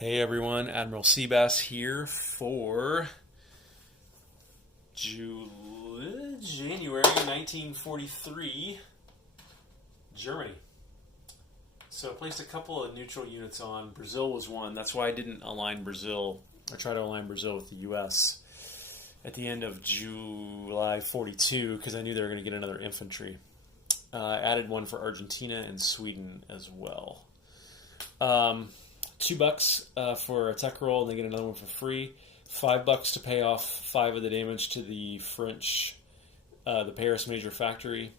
Hey everyone, Admiral Seabass here for January 1943, Germany. So I placed a couple of neutral units on. Brazil was one. That's why I didn't align Brazil, or try to align Brazil with the U.S. at the end of July 42, because I knew they were going to get another infantry. I added one for Argentina and Sweden as well. $2 for a tech roll, and they get another one for free. $5 to pay off 5 of the damage to the French, the Paris major factory.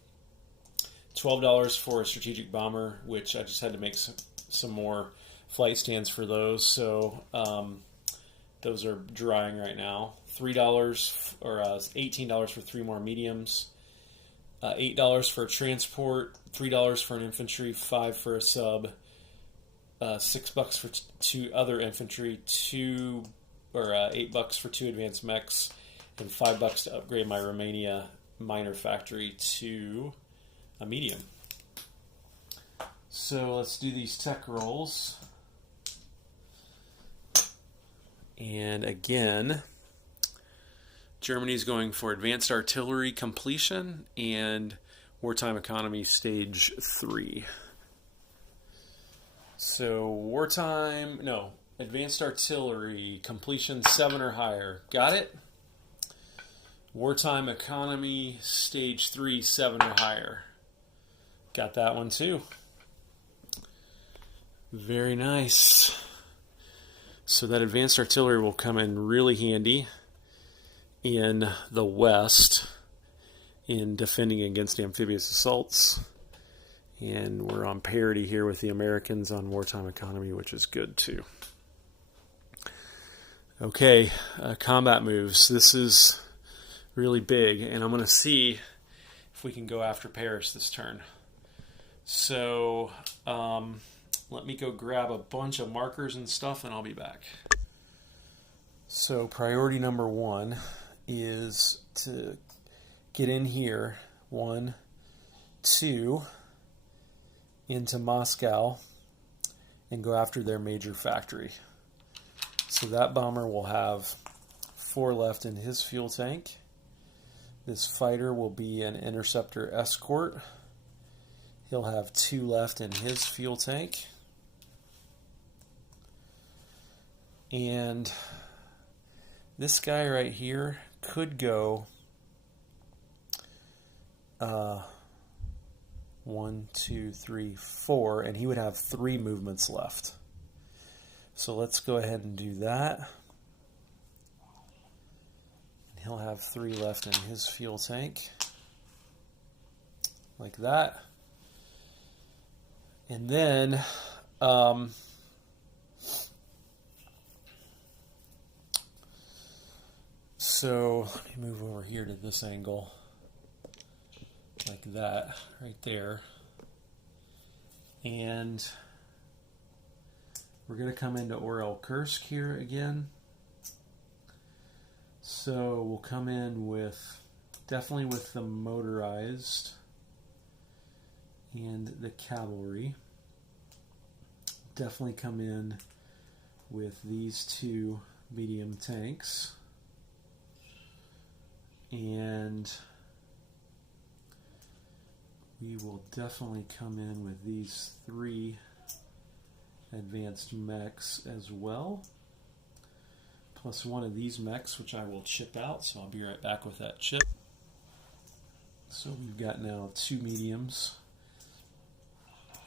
$12 for a strategic bomber, which I just had to make some more flight stands for those. So those are drying right now. $3 or $18 for 3 more mediums. $8 for a transport. $3 for an infantry. $5 for a sub. $6 for 2 other infantry, $8 for 2 advanced mechs, and $5 to upgrade my Romania minor factory to a medium. So let's do these tech rolls. And again, Germany's going for advanced artillery completion and wartime economy stage 3. So advanced artillery, completion 7 or higher. Got it? Wartime economy, stage 3, 7 or higher. Got that one too. Very nice. So that advanced artillery will come in really handy in the West in defending against amphibious assaults. And we're on parity here with the Americans on wartime economy, which is good too. Okay, combat moves. This is really big, and I'm going to see if we can go after Paris this turn. So let me go grab a bunch of markers and stuff, and I'll be back. So priority number 1 is to get in here. 1, 2... into Moscow and go after their major factory. So that bomber will have 4 left in his fuel tank. This fighter will be an interceptor escort. He'll have 2 left in his fuel tank. And this guy right here could go 1, 2, 3, 4, and he would have 3 movements left. So let's go ahead and do that. And he'll have 3 left in his fuel tank. Like that. And then so let me move over here to this angle. Like that, right there. And we're going to come into Orel Kursk here again. So we'll come in definitely with the motorized and the cavalry. Definitely come in with these 2 medium tanks. And we will definitely come in with these 3 advanced mechs as well. Plus 1 of these mechs, which I will chip out, so I'll be right back with that chip. So we've got now 2 mediums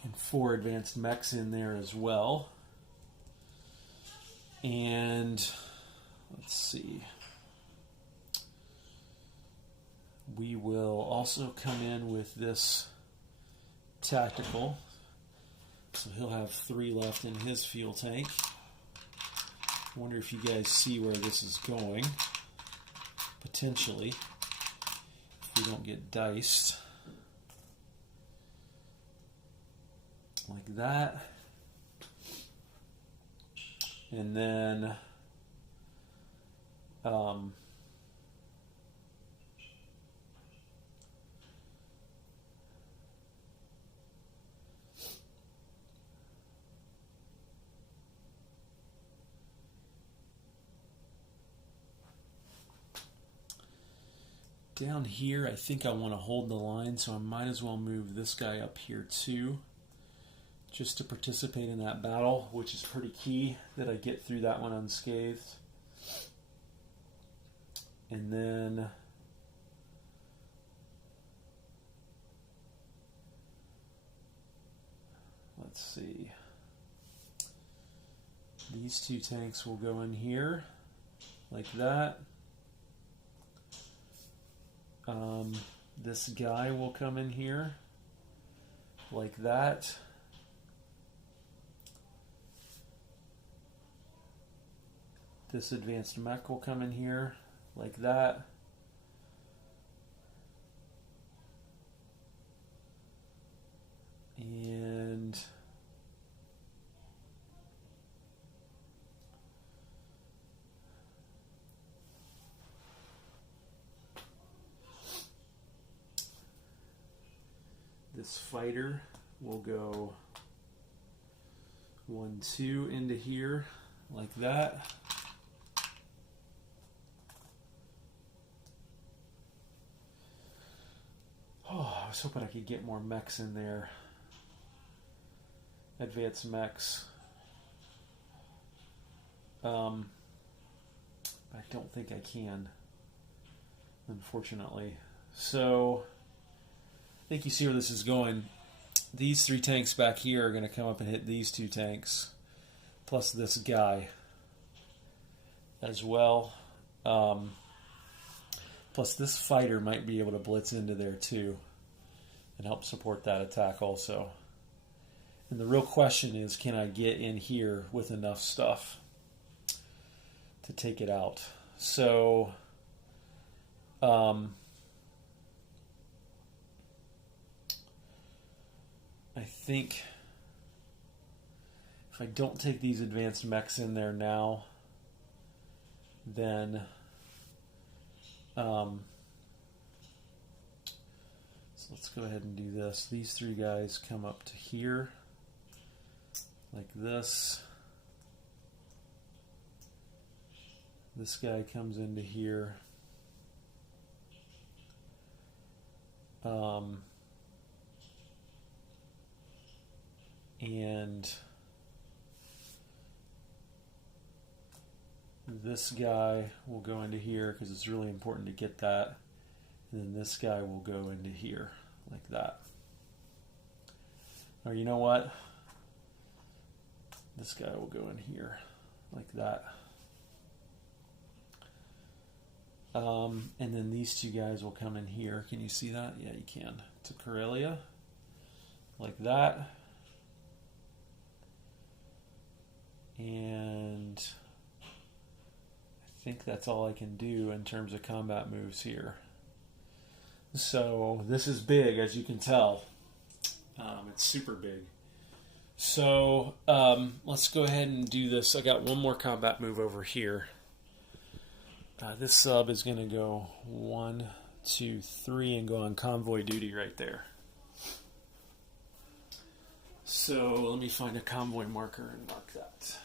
and 4 advanced mechs in there as well. And let's see. We will also come in with this tactical. So he'll have 3 left in his fuel tank. I wonder if you guys see where this is going. Potentially. If we don't get diced. Like that. And then Down here, I think I want to hold the line, so I might as well move this guy up here too, just to participate in that battle, which is pretty key that I get through that one unscathed. And then let's see. These two tanks will go in here like that. This guy will come in here like that. This advanced mech will come in here like that. And this fighter will go 1, 2 into here like that. Oh, I was hoping I could get more mechs in there. Advanced mechs. I don't think I can, unfortunately. So I think you see where this is going. These 3 tanks back here are going to come up and hit these 2 tanks, plus this guy as well. Plus this fighter might be able to blitz into there too and help support that attack also. And the real question is, can I get in here with enough stuff to take it out? So I think if I don't take these advanced mechs in there now, then so let's go ahead and do this. These 3 guys come up to here like this. This guy comes into here. And this guy will go into here because it's really important to get that. And then this guy will go into here like that. Or you know what? This guy will go in here like that. And then these 2 guys will come in here. Can you see that? Yeah, you can. To Karelia. Like that. And I think that's all I can do in terms of combat moves here. So this is big, as you can tell. It's super big. So let's go ahead and do this. I got one more combat move over here. This sub is going to go 1, 2, 3 and go on convoy duty right there. So let me find a convoy marker and mark that.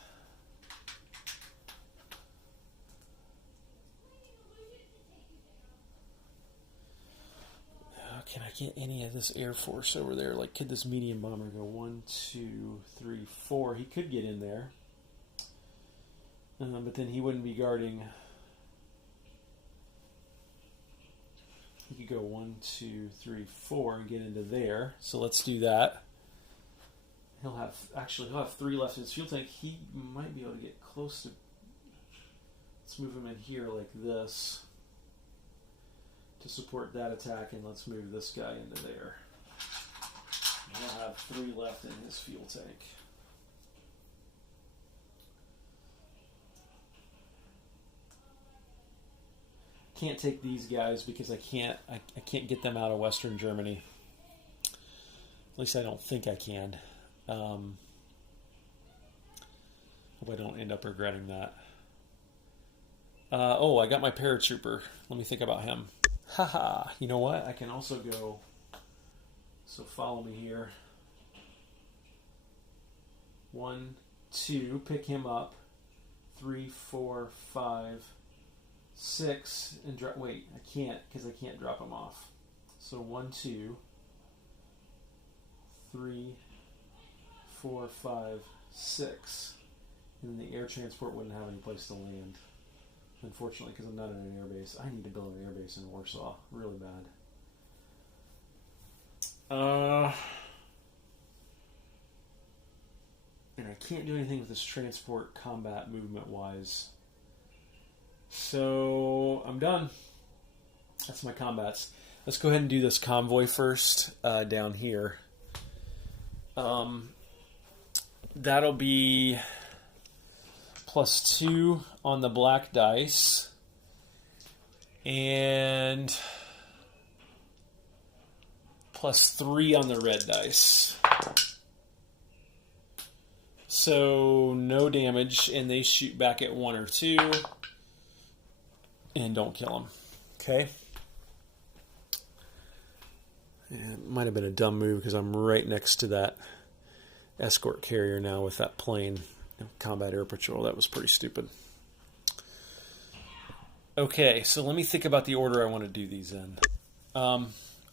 Can I get any of this Air Force over there? Like, could this medium bomber go 1, 2, 3, 4? He could get in there. But then he wouldn't be guarding. He could go 1, 2, 3, 4 and get into there. So let's do that. He'll have 3 left in his fuel tank. He might be able to get close to. Let's move him in here like this to support that attack, and let's move this guy into there. And he'll have 3 left in his fuel tank. Can't take these guys because I can't get them out of Western Germany. At least I don't think I can. Hope I don't end up regretting that. Oh, I got my paratrooper. Let me think about him. Haha, you know what? I can also go, so follow me here. 1, 2, pick him up. 3, 4, 5, 6 and drop. Wait, I can't because I can't drop them off. So 1, 2, 3, 4, 5, 6. And the air transport wouldn't have any place to land. Unfortunately, because I'm not in an air base. I need to build an air base in Warsaw. Really bad. And I can't do anything with this transport combat movement-wise. So, I'm done. That's my combats. Let's go ahead and do this convoy first down here. That'll be +2 on the black dice. And +3 on the red dice. So no damage, and they shoot back at 1 or 2. And don't kill them. Okay? And it might have been a dumb move because I'm right next to that escort carrier now with that plane. Combat air patrol. That was pretty stupid. Okay, so let me think about the order I want to do these in. I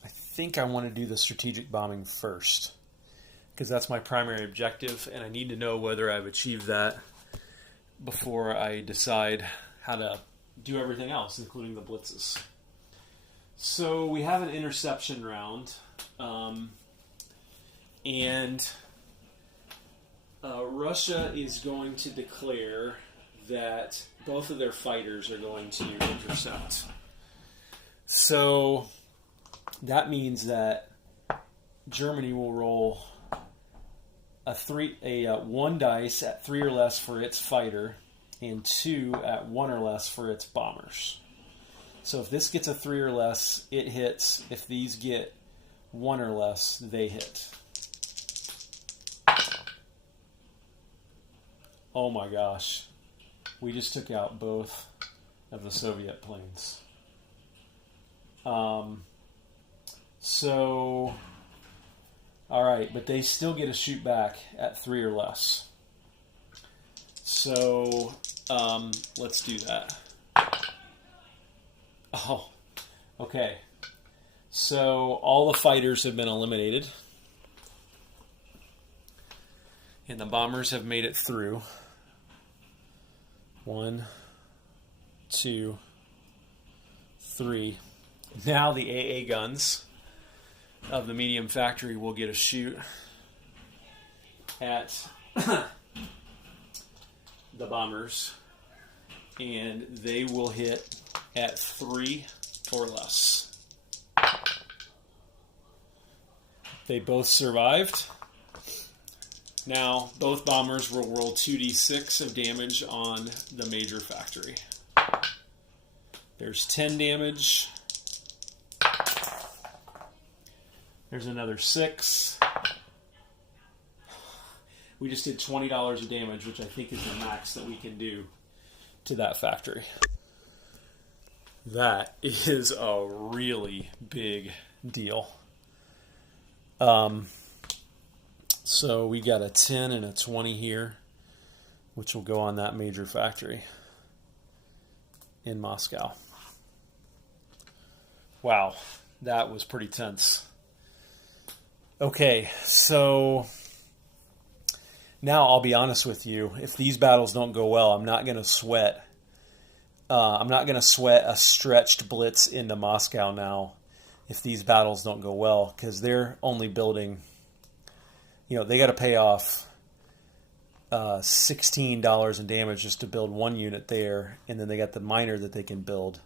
think I want to do the strategic bombing first because that's my primary objective, and I need to know whether I've achieved that before I decide how to do everything else, including the blitzes. So we have an interception round, and Russia is going to declare that both of their fighters are going to intercept. So that means that Germany will roll a 1 dice at 3 or less for its fighter, and 2 at 1 or less for its bombers. So if this gets a 3 or less, it hits. If these get 1 or less, they hit. Oh my gosh. We just took out both of the Soviet planes. So, alright, but they still get a shoot back at 3 or less. So, let's do that. Oh, okay. So, all the fighters have been eliminated. And the bombers have made it through. 1, 2, 3. Now the AA guns of the medium factory will get a shoot at the bombers, and they will hit at 3 or less. They both survived. Now, both bombers will roll 2d6 of damage on the major factory. There's 10 damage. There's another 6. We just did $20 of damage, which I think is the max that we can do to that factory. That is a really big deal. So we got a 10 and a 20 here, which will go on that major factory in Moscow. Wow, that was pretty tense. Okay, so now I'll be honest with you. If these battles don't go well, I'm not going to sweat. I'm not going to sweat a stretched blitz into Moscow now if these battles don't go well, because they're only building... they got to pay off $16 in damage just to build 1 unit there, and then they got the miner that they can build.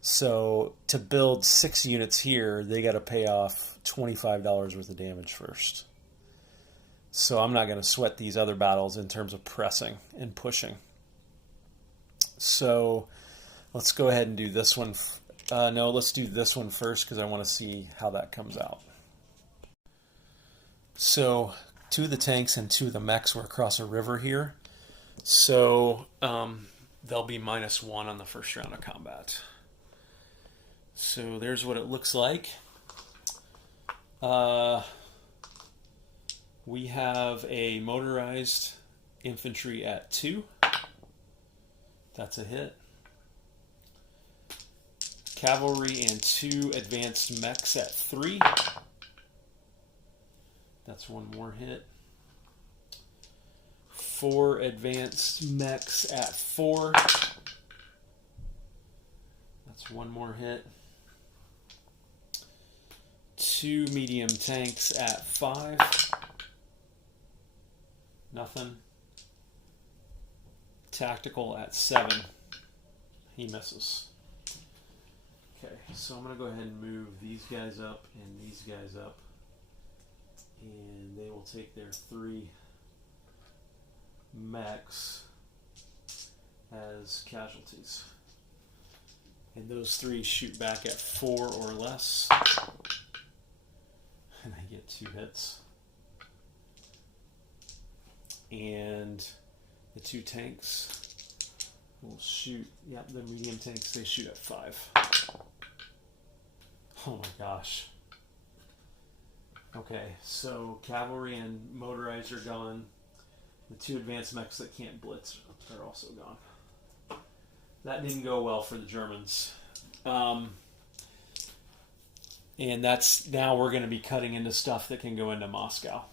So to build 6 units here, they got to pay off $25 worth of damage first. So I'm not going to sweat these other battles in terms of pressing and pushing. So let's go ahead and do this one. No, let's do this one first because I want to see how that comes out. So 2 of the tanks and 2 of the mechs were across a river here. So they'll be -1 on the first round of combat. So there's what it looks like. We have a motorized infantry at 2. That's a hit. cavalry and 2 advanced mechs at 3. That's one more hit. 4 advanced mechs at 4. That's one more hit. 2 medium tanks at 5. Nothing. Tactical at 7. He misses. Okay, so I'm going to go ahead and move these guys up and these guys up. And they will take their 3 mechs as casualties. And those 3 shoot back at 4 or less. And I get 2 hits. And the 2 tanks will shoot, yep, the medium tanks, they shoot at 5. Oh my gosh. Okay, so cavalry and motorized are gone. The 2 advanced mechs that can't blitz are also gone. That didn't go well for the Germans. And that's, now we're going to be cutting into stuff that can go into Moscow.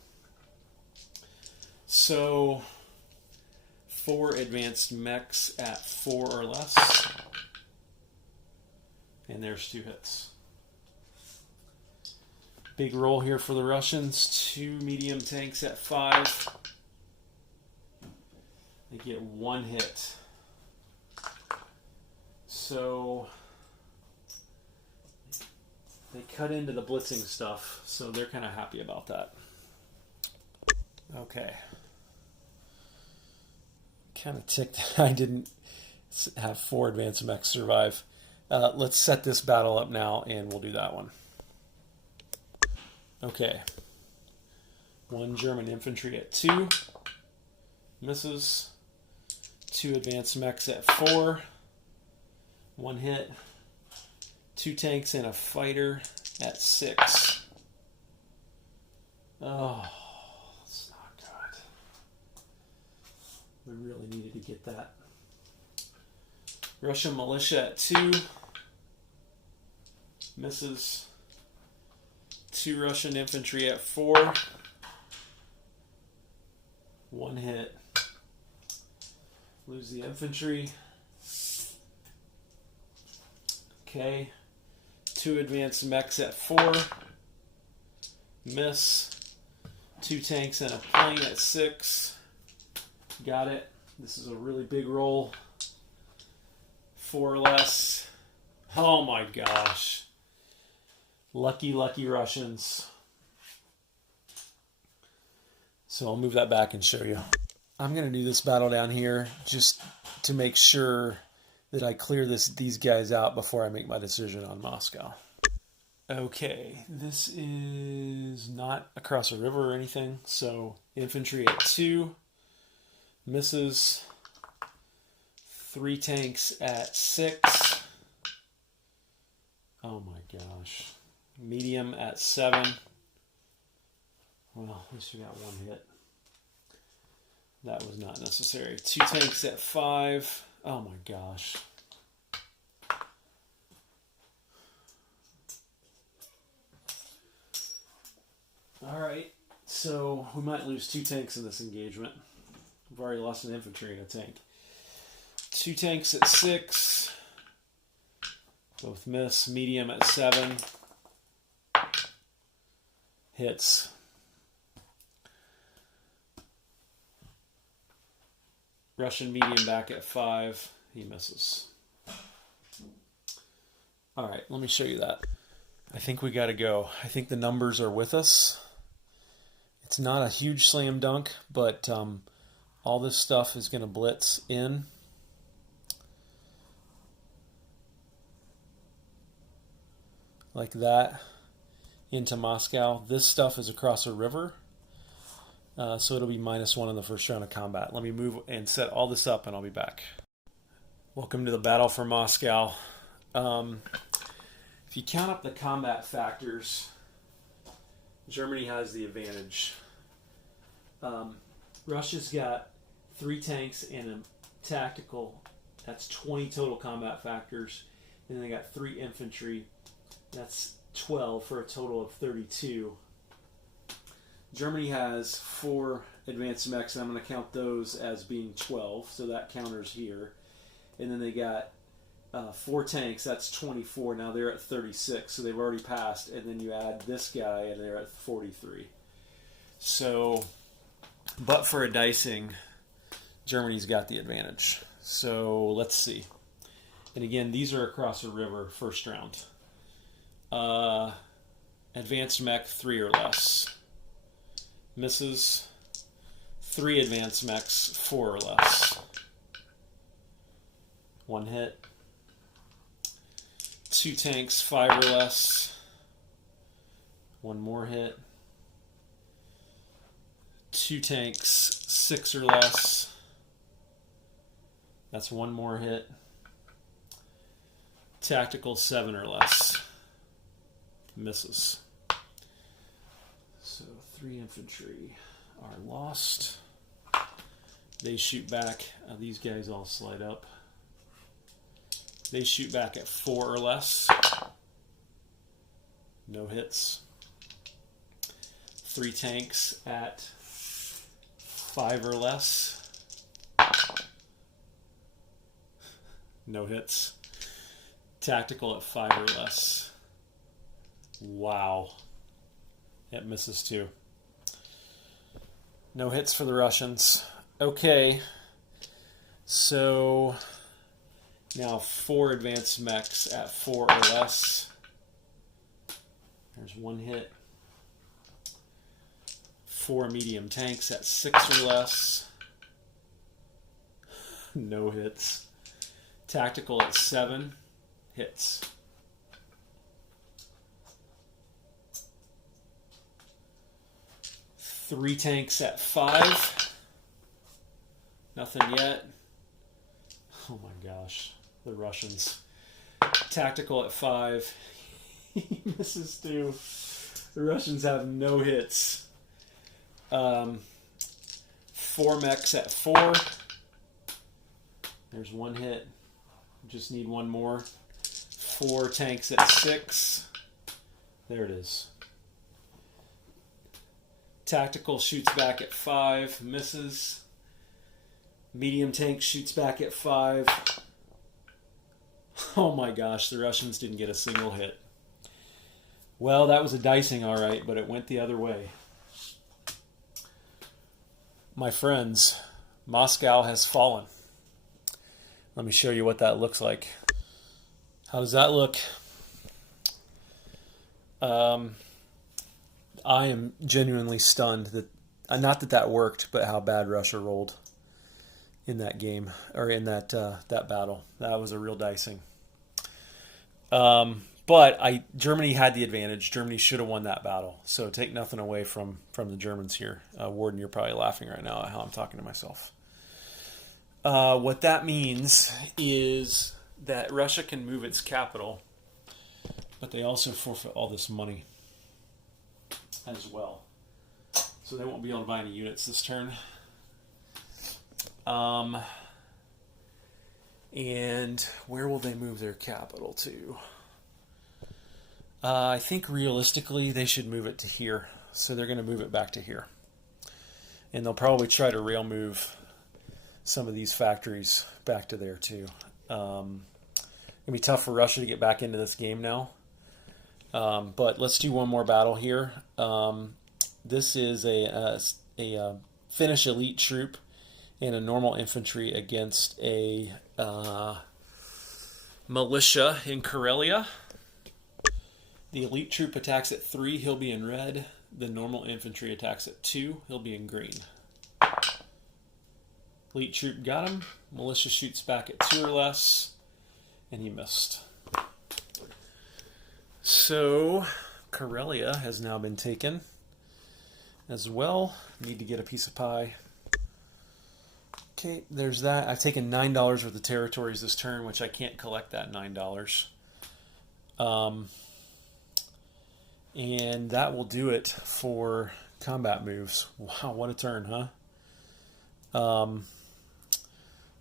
So 4 advanced mechs at 4 or less. And there's 2 hits. Big roll here for the Russians. 2 medium tanks at 5. They get 1 hit. So they cut into the blitzing stuff, so they're kind of happy about that. Okay. Kind of ticked that I didn't have 4 advanced mechs survive. Let's set this battle up now, and we'll do that one. Okay. 1 German infantry at 2. Misses. 2 advanced mechs at 4. 1 hit. 2 tanks and a fighter at 6. Oh, that's not good. We really needed to get that. Russian militia at 2. Misses. 2 Russian infantry at 4. 1 hit. Lose the infantry. Okay. 2 advanced mechs at 4. Miss. 2 tanks and a plane at 6. Got it. This is a really big roll. 4 or less. Oh my gosh. Lucky, lucky Russians. So I'll move that back and show you. I'm going to do this battle down here just to make sure that I clear these guys out before I make my decision on Moscow. Okay, this is not across a river or anything, so infantry at 2. Misses. 3 tanks at 6. Oh my gosh. Medium at 7. Well, at least we got 1 hit. That was not necessary. 2 tanks at 5. Oh my gosh. Alright, so we might lose 2 tanks in this engagement. We've already lost an infantry and a tank. 2 tanks at 6. Both miss. Medium at 7. Hits. Russian medium back at 5. He misses. Alright, let me show you that. I think we got to go. I think the numbers are with us. It's not a huge slam dunk, but all this stuff is going to blitz in. Like that. Into Moscow. This stuff is across a river. So it'll be -1 in the first round of combat. Let me move and set all this up and I'll be back. Welcome to the battle for Moscow. If you count up the combat factors, Germany has the advantage. Russia's got 3 tanks and a tactical. That's 20 total combat factors. And they got 3 infantry. That's 12 for a total of 32. Germany has 4 advanced mechs, and I'm going to count those as being 12, so that counters here. And then they got 4 tanks, that's 24. Now they're at 36, so they've already passed. And then you add this guy, and they're at 43. So, but for a dicing, Germany's got the advantage. So let's see. And again, these are across a river, first round. Advanced mech, 3 or less. Misses. 3 advanced mechs, 4 or less. 1 hit. 2 tanks, 5 or less. 1 more hit. 2 tanks, 6 or less. That's 1 more hit. Tactical, 7 or less. Misses. So 3 infantry are lost. They shoot back. These guys all slide up. They shoot back at 4 or less. No hits. 3 tanks at 5 or less. No hits. Tactical at 5 or less. Wow. It misses too. No hits for the Russians. Okay. So now 4 advanced mechs at 4 or less. There's 1 hit. 4 medium tanks at 6 or less. No hits. Tactical at 7. Hits. Three tanks at 5. Nothing yet. Oh my gosh. The Russians. Tactical at 5. He misses too. The Russians have no hits. 4 mechs at 4. There's 1 hit. Just need 1 more. 4 tanks at 6. There it is. Tactical shoots back at 5. Misses. Medium tank shoots back at 5. Oh my gosh, the Russians didn't get a single hit. Well, that was a dicing, all right, but it went the other way. My friends, Moscow has fallen. Let me show you what that looks like. How does that look? I am genuinely stunned that, not that that worked, but how bad Russia rolled in that game, or in that that battle. That was a real dicing. But Germany had the advantage. Germany should have won that battle. So take nothing away from the Germans here. Warden, you're probably laughing right now at how I'm talking to myself. What that means is that Russia can move its capital, but they also forfeit all this money as well. So they won't be able to buy any units this turn. And where will they move their capital to? I think realistically they should move it to here. So they're going to move it back to here. And they'll probably try to rail move some of these factories back to there too. It'll be tough for Russia to get back into this game now. But let's do one more battle here. This is a Finnish elite troop and a normal infantry against a militia in Karelia. The elite troop attacks at 3, he'll be in red. The normal infantry attacks at 2, he'll be in green. Elite troop got him. Militia shoots back at 2 or less, and he missed. So Karelia has now been taken as well. Need to get a piece of pie. Okay, there's that. I've taken $9 worth of territories this turn, which I can't collect that $9. And that will do it for combat moves. Wow, what a turn, huh?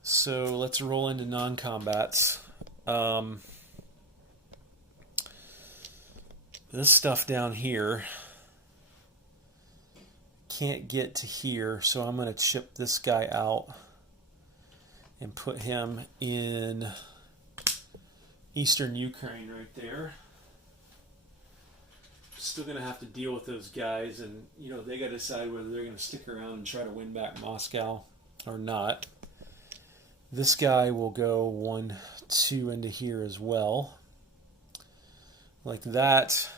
So let's roll into non-combats. this stuff down here can't get to here, so I'm going to chip this guy out and put him in eastern Ukraine right there. Still going to have to deal with those guys, and they got to decide whether they're going to stick around and try to win back Moscow or not. This guy will go 1, 2 into here as well, like that.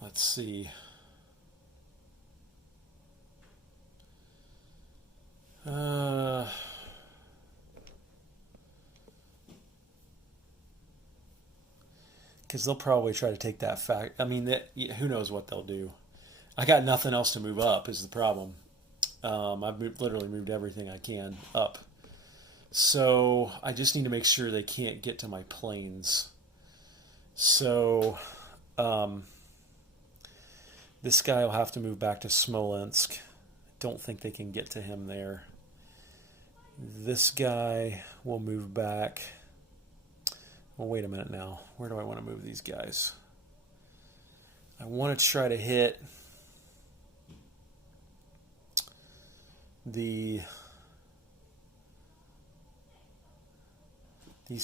Let's see. Because they'll probably try to take that fact. I mean, who knows what they'll do. I got nothing else to move up is the problem. I've literally moved everything I can up. So I just need to make sure they can't get to my planes. So this guy will have to move back to Smolensk. Don't think they can get to him there. This guy will move back. Well, wait a minute now. Where do I want to move these guys? I want to try to hit these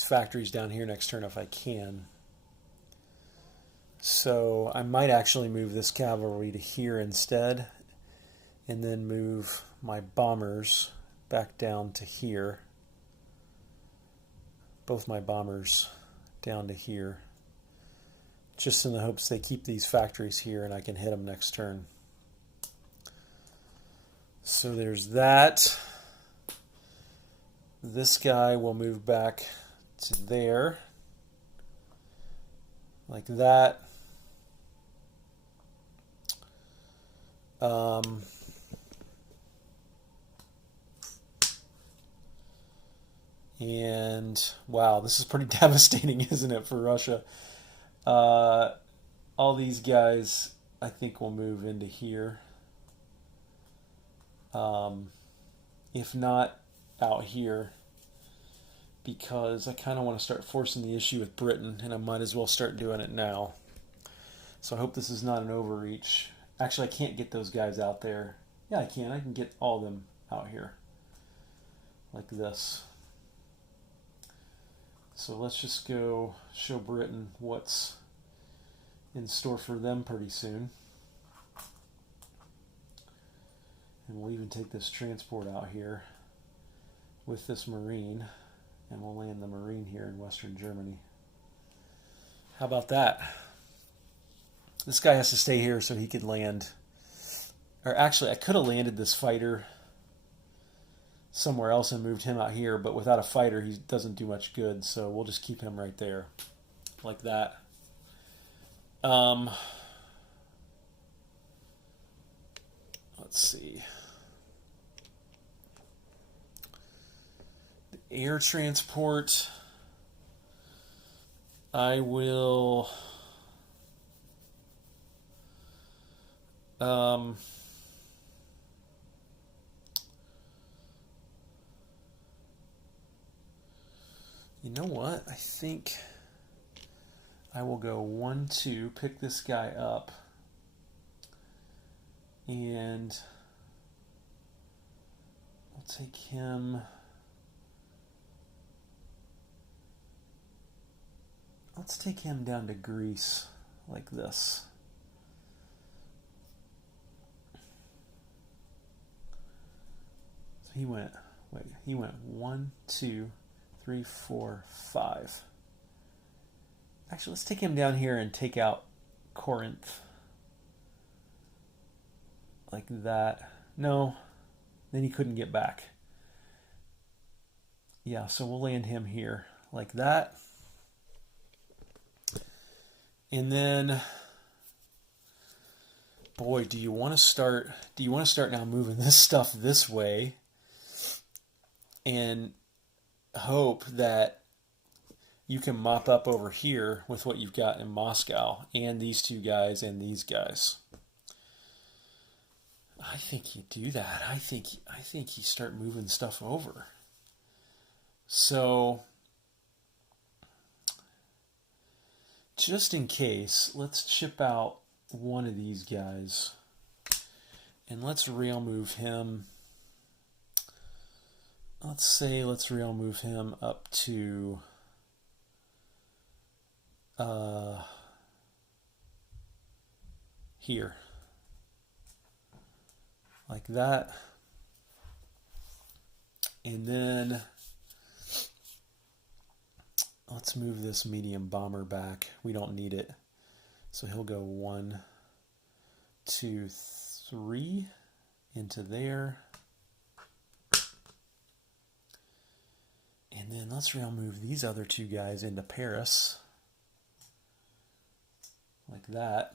factories down here next turn if I can. So I might actually move this cavalry to here instead, and then move my bombers back down to here. Both my bombers down to here, just in the hopes they keep these factories here and I can hit them next turn. So there's that. This guy will move back to there, like that. And wow, this is pretty devastating, isn't it, for Russia? All these guys, I think, will move into here. If not out here, because I kind of want to start forcing the issue with Britain, and I might as well start doing it now. So I hope this is not an overreach. Actually, I can't get those guys out there. Yeah, I can. I can get all of them out here, like this. So let's just go show Britain what's in store for them pretty soon. And we'll even take this transport out here with this Marine, and we'll land the Marine here in Western Germany. How about that? This guy has to stay here so he could land. Or actually, I could have landed this fighter somewhere else and moved him out here, but without a fighter, he doesn't do much good, so we'll just keep him right there, like that. Let's see. The air transport, I will... you know what? I think I will go 1, 2, pick this guy up, and I'll take him. Let's take him down to Greece, like this. So he went 1, 2, 3, 4, 5. Actually, let's take him down here and take out Corinth. Like that. No, then he couldn't get back. Yeah, so we'll land him here, like that. And then, boy, do you want to start now moving this stuff this way and hope that you can mop up over here with what you've got in Moscow and these two guys and these guys. I think you do that. I think you start moving stuff over. So, just in case, let's chip out one of these guys. And let's rail move him. Let's rail move him up to here. Like that. And then let's move this medium bomber back. We don't need it. So he'll go 1, 2, 3 into there. And then let's rail move these other two guys into Paris. Like that.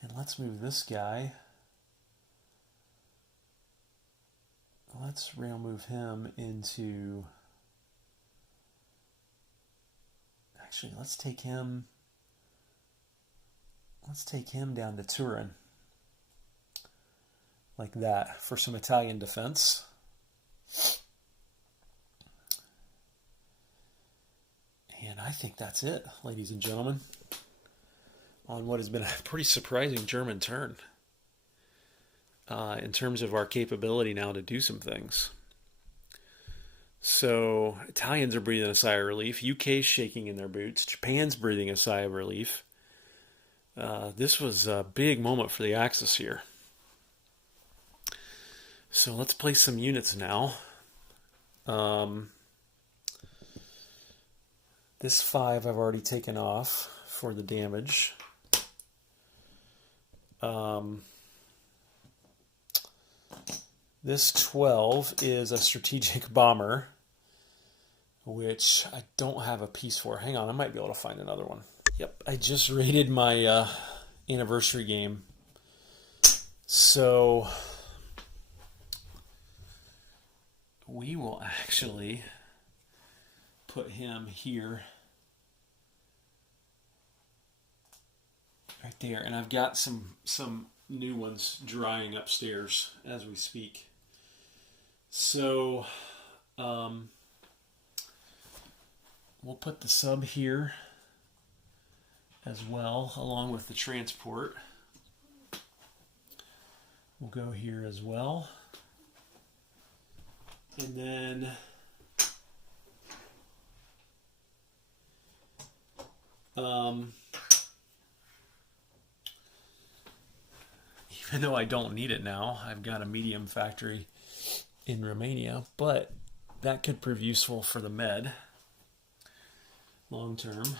And let's move this guy. Let's rail move him into... Actually, let's take him down to Turin. Like that, for some Italian defense. And I think that's it, ladies and gentlemen, on what has been a pretty surprising German turn in terms of our capability now to do some things. So Italians are breathing a sigh of relief. UK's shaking in their boots. Japan's breathing a sigh of relief. This was a big moment for the Axis here. So let's place some units now. This 5 I've already taken off for the damage. This 12 is a strategic bomber, which I don't have a piece for. Hang on, I might be able to find another one. Yep, I just rated my anniversary game. So we will actually put him here, right there, and I've got some new ones drying upstairs as we speak. So we'll put the sub here as well, along with the transport. We'll go here as well, and then even though I don't need it now, I've got a medium factory in Romania, but that could prove useful for the Med long term.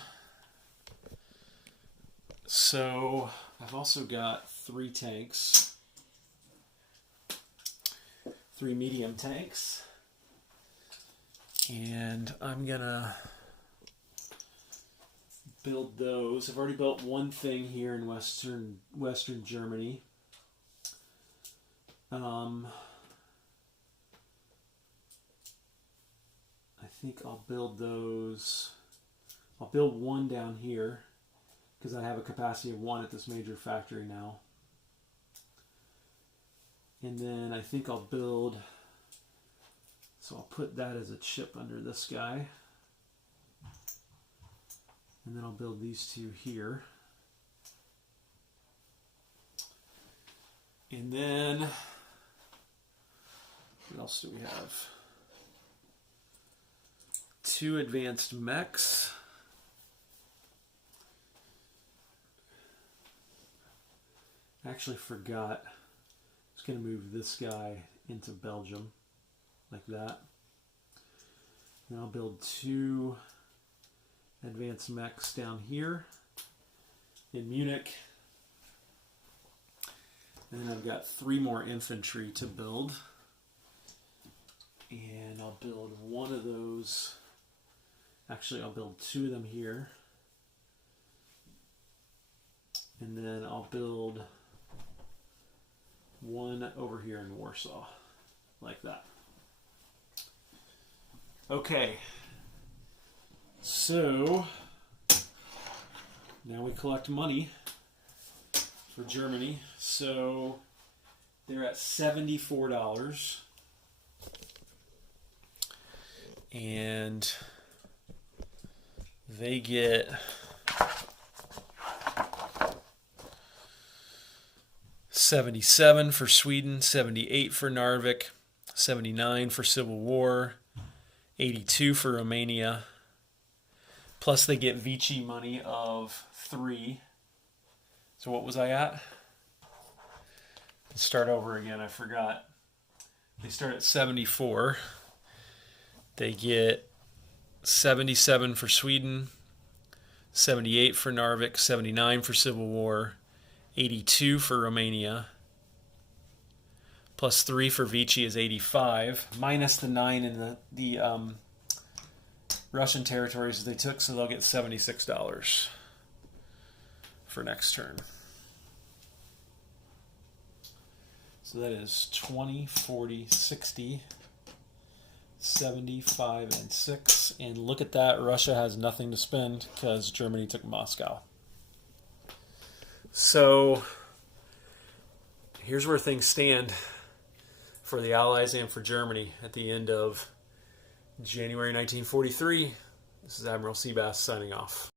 So I've also got 3 tanks, 3 medium tanks, and I'm gonna build those. I've already built one thing here in western Germany. I think I'll build those. I'll build one down here because I have a capacity of 1 at this major factory now. And then I think I'll build, so I'll put that as a chip under this guy. And then I'll build these 2 here. And then, what else do we have? 2 advanced mechs. I actually forgot. I was going to move this guy into Belgium, like that. And I'll build 2 advanced mechs down here in Munich. And then I've got 3 more infantry to build. And I'll build one of those. Actually, I'll build 2 of them here. And then I'll build one over here in Warsaw, like that. Okay. So, now we collect money for Germany. So, they're at $74. And they get 77 for Sweden, 78 for Narvik, 79 for Civil War, 82 for Romania. Plus they get Vichy money of 3. So what was I at? Let's start over again. I forgot. They start at 74. They get 77 for Sweden, 78 for Narvik, 79 for Civil War, 82 for Romania, plus 3 for Vichy is 85, minus the 9 in the Russian territories they took, so they'll get $76 for next turn. So that is 20, 40, 60, 75, and 6. And look at that, Russia has nothing to spend because Germany took Moscow. So here's where things stand for the Allies and for Germany at the end of January 1943. This is Admiral Seabass signing off.